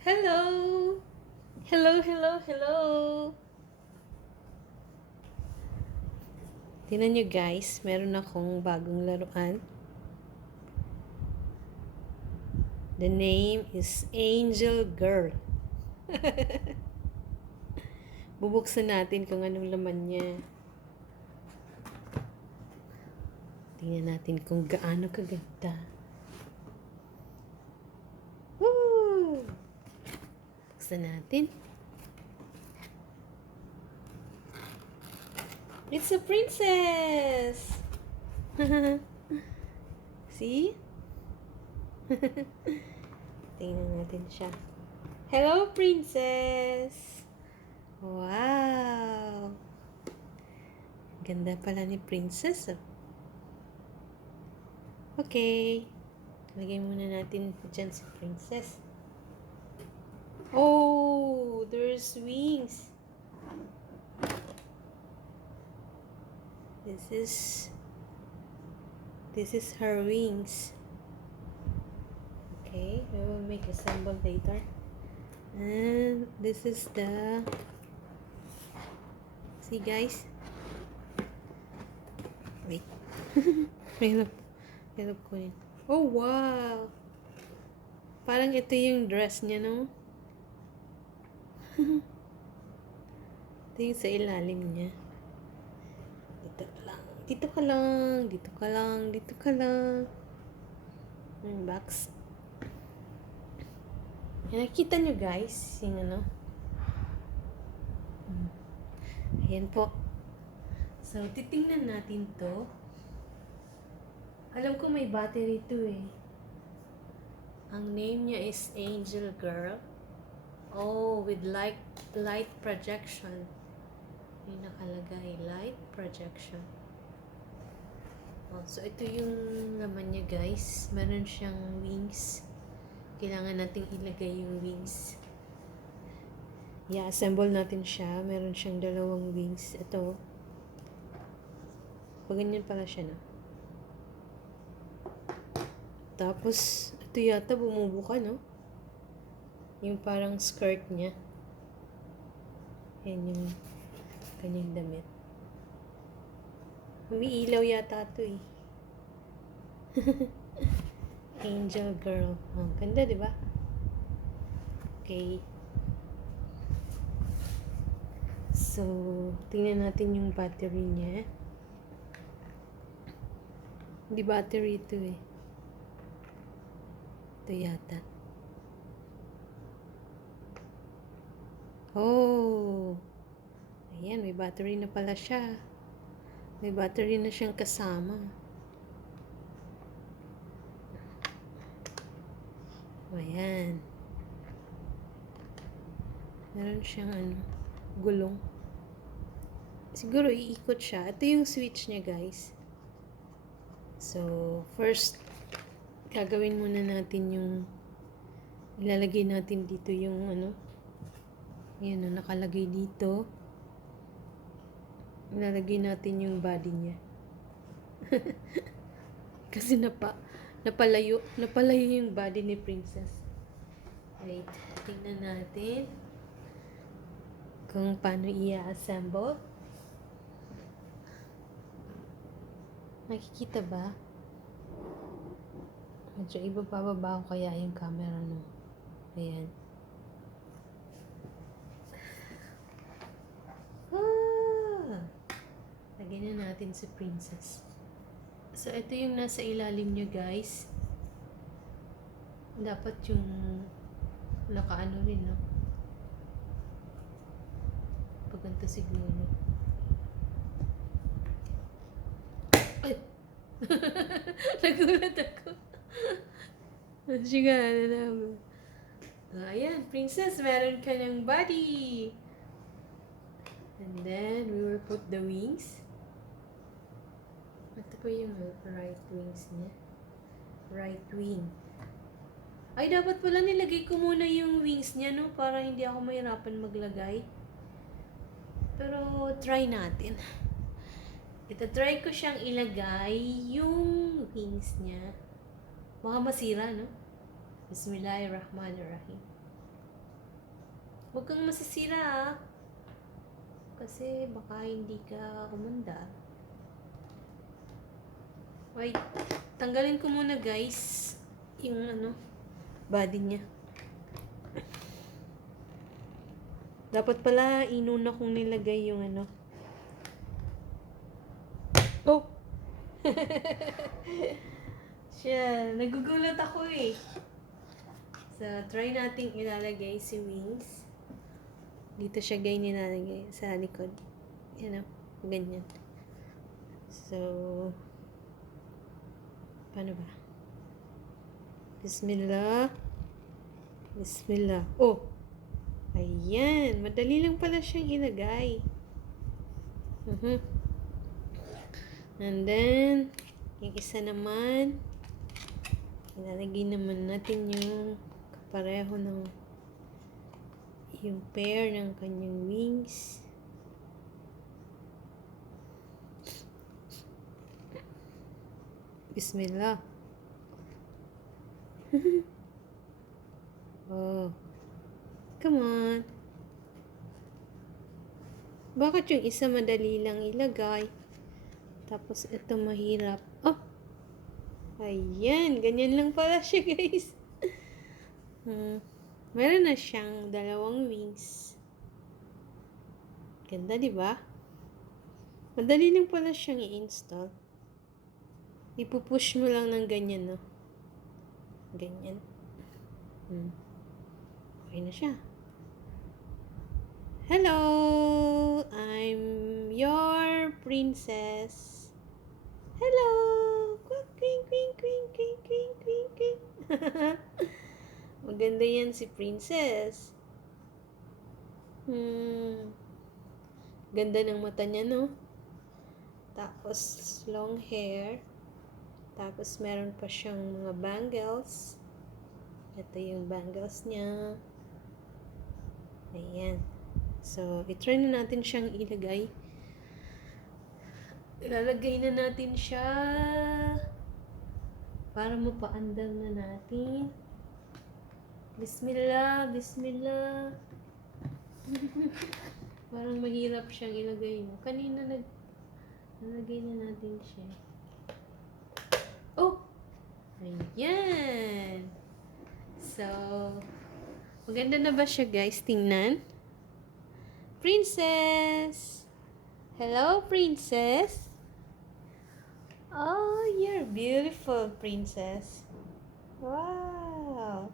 Hello! Hello, hello, hello! Tingnan nyo guys, meron akong bagong laruan. The name is Angel Girl. Bubuksan natin kung anong laman niya. Tingnan natin kung gaano kaganda. Woo! Buksan natin. It's a princess! See? Tingnan natin siya. Hello, princess! Wow! Ganda pala ni princess, oh. Okay. Lagay muna natin dyan si princess. Oh, there's wings. This is her wings. Okay, we will make assemble later. And this is the, see guys? Wait. Hirap ko yun. Oh, wow! Parang ito yung dress niya, no? Ito yung sa ilalim niya. Dito ka lang. Dito ka lang. Dito ka lang. Dito ka lang. Yung box. Nakikita nyo guys, yung ano. Ayan po. So, titingnan natin to. Alam ko may battery to eh. Ang name niya is Angel Girl. Oh, with light projection. Yung nakalagay, light projection. Oh, so, ito yung laman niya guys. Meron siyang wings. Kailangan nating ilagay yung wings. I-assemble natin siya. Meron siyang dalawang wings. Ito. Pag ganyan pala siya, no? Tapos, ito yata bumubuka, no? Yung parang skirt niya. Yan yung kanyang damit. Umiilaw yata ito eh. Angel Girl. Oh, ganda, di ba? Okay. So, tingnan natin yung battery niya. Hindi battery ito eh. Ito yata. Oh! Ayan, may battery na pala siya. May battery na siyang kasama. Ayan. Meron siyang ano, gulong. Siguro iikot siya. Ito yung switch niya, guys. So, first, gagawin muna natin yung ilalagay natin dito yung ano. Ayan o, nakalagay dito. Ilalagay natin yung body niya. Kasi napalayo yung body ni princess. Wait, tingnan natin kung paano i-assemble. Nakikita ba? Medyo ibababa ko kaya yung camera, no? Ayan. Lagyan na natin si princess. So, ito yung nasa ilalim niya, guys. Dapat yung nakaano rin, no? Pagganto siguro. Ay! Nagulat ako. Siga na naman. Ayan, princess, meron ka ng body. And then, we will put the wings. Ito pa yung right wings niya. Right wing. Ay, dapat pala nilagay ko muna yung wings niya, no? Para hindi ako mahirapan maglagay. Pero, try natin. Ito-try ko siyang ilagay yung wings niya. Baka masira, no? Bismillahirrahmanirrahim. Huwag kang masisira ah. Kasi baka hindi ka kumanda. Wait, tanggalin ko muna guys yung body niya. Dapat pala inuna kong nilagay yung Oh! Siya, nagugulat ako eh. So, try nating ilalagay si wings. Dito siya ganyan nilalagay sa likod. Yan o, ganyan. So, paano ba? Bismillah. Bismillah. Oh! Ayan, madali lang pala siyang ilagay. And then, yung isa naman, ilalagay naman natin yung kapareho ng yung pair ng kanyang wings. Bismillah. Oh. Come on. Bakit yung isa madali lang ilagay? Tapos ito mahirap. Oh! Ayan. Ganyan lang pala siya guys. Meron na siyang 2 wings. Ganda, di ba? Madali lang pala siyang i-install. Ipupush mo lang ng ganyan, no? Ganyan. Okay na siya. Hello! I'm your princess. Hello! Queen, queen, queen, queen, queen, queen, queen. Maganda yan si princess. Ganda ng mata niya, no? Tapos, long hair. Tapos, meron pa siyang mga bangles. Ito yung bangles niya. Ayan. So, i-try na natin siyang ilagay. Ilalagay na natin siya. Para mapaandar na natin. Bismillah, bismillah. Parang mahirap siyang ilagay mo. Kanina nalagay na natin siya. Oh! Ayan! So, maganda na ba siya guys? Tingnan. Princess! Hello, princess! Oh, you're beautiful, princess. Wow!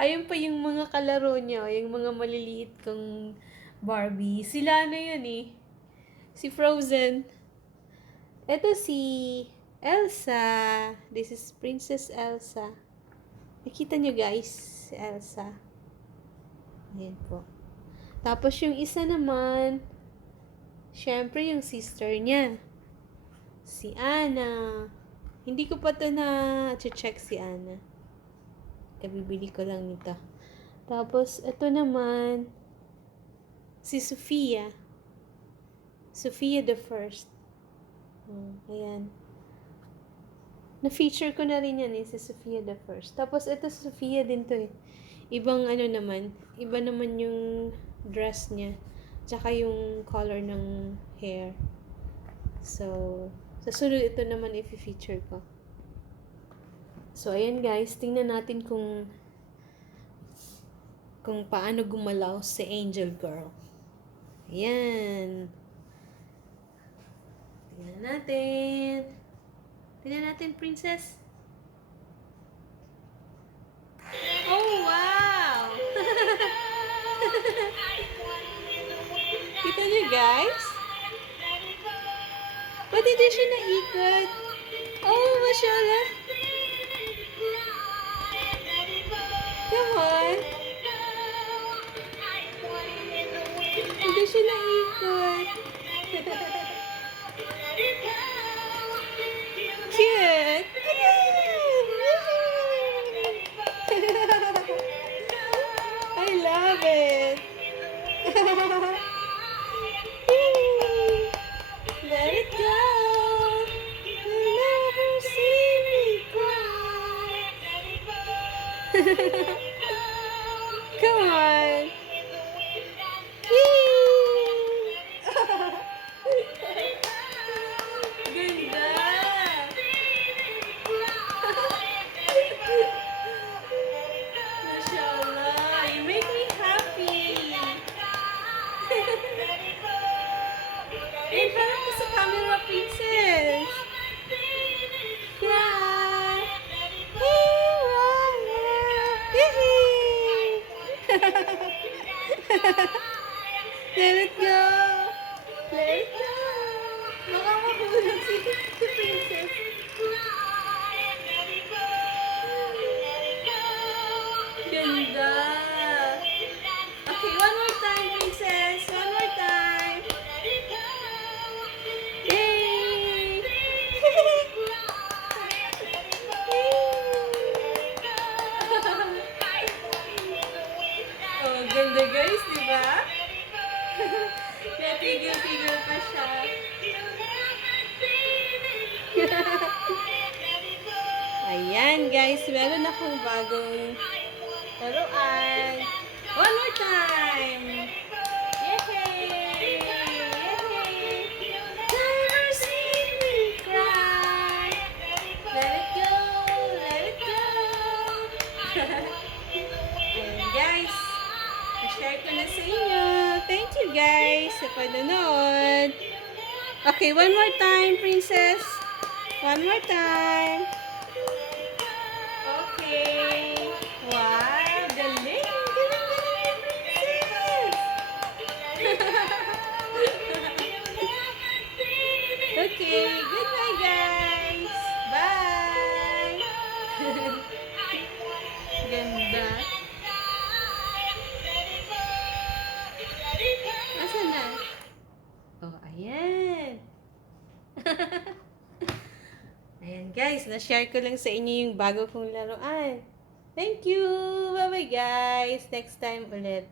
Ayun pa yung mga kalaro niya, yung mga maliliit kong Barbie. Sila na yun eh. Si Frozen. Ito si Elsa. This is Princess Elsa. Nakita nyo guys, si Elsa. Ayan po. Tapos yung isa naman, syempre yung sister niya. Si Anna. Hindi ko pa ito na-check si Anna. Kabibili ko lang nito. Tapos, ito naman, si Sofia. Sofia the First. Ayan. Na-feature ko na rin yan si Sofia the First. Tapos, ito si Sofia din to eh. Ibang naman, iba naman yung dress niya. Tsaka yung color ng hair. So, sa sunod ito naman i-feature ko. So, ayan guys, tingnan natin kung paano gumalaw si Angel Girl. Ayan. Tingnan natin. Tingnan natin, princess. Oh, wow! Kita niyo guys? Ba't hindi siya naikot? Oh, mashallah. Come on. Hindi siya naikot. Cute. I love it. Let it go. You'll never see me cry. Come on. Yay! Ganda. Mashallah, you make me happy. And harap ka sa camera, princess. Cry. Yay! Let it go. Let it go. Baka mahulog si princess. Ganda. Okay, one more time, princess. One more time. Yay! Oh, ganda guys, di ba? Natigil-tigil pa siya. Ayan guys, meron akong bagong laruan. One more time! Yay! Yay! Never see me cry. Let it go, let it go. Ayan guys, na-share ko na sa inyo. Thank you guys sa panonood. Okay, one more time, princess. One more time. Okay. Wow, galing. Galing, galing, princess. Okay, goodbye guys. Bye. Ganda. Nasaan na? Oh, ayan. Ayan guys, na-share ko lang sa inyo yung bago kong laruan. Thank you! Bye-bye guys! Next time ulit.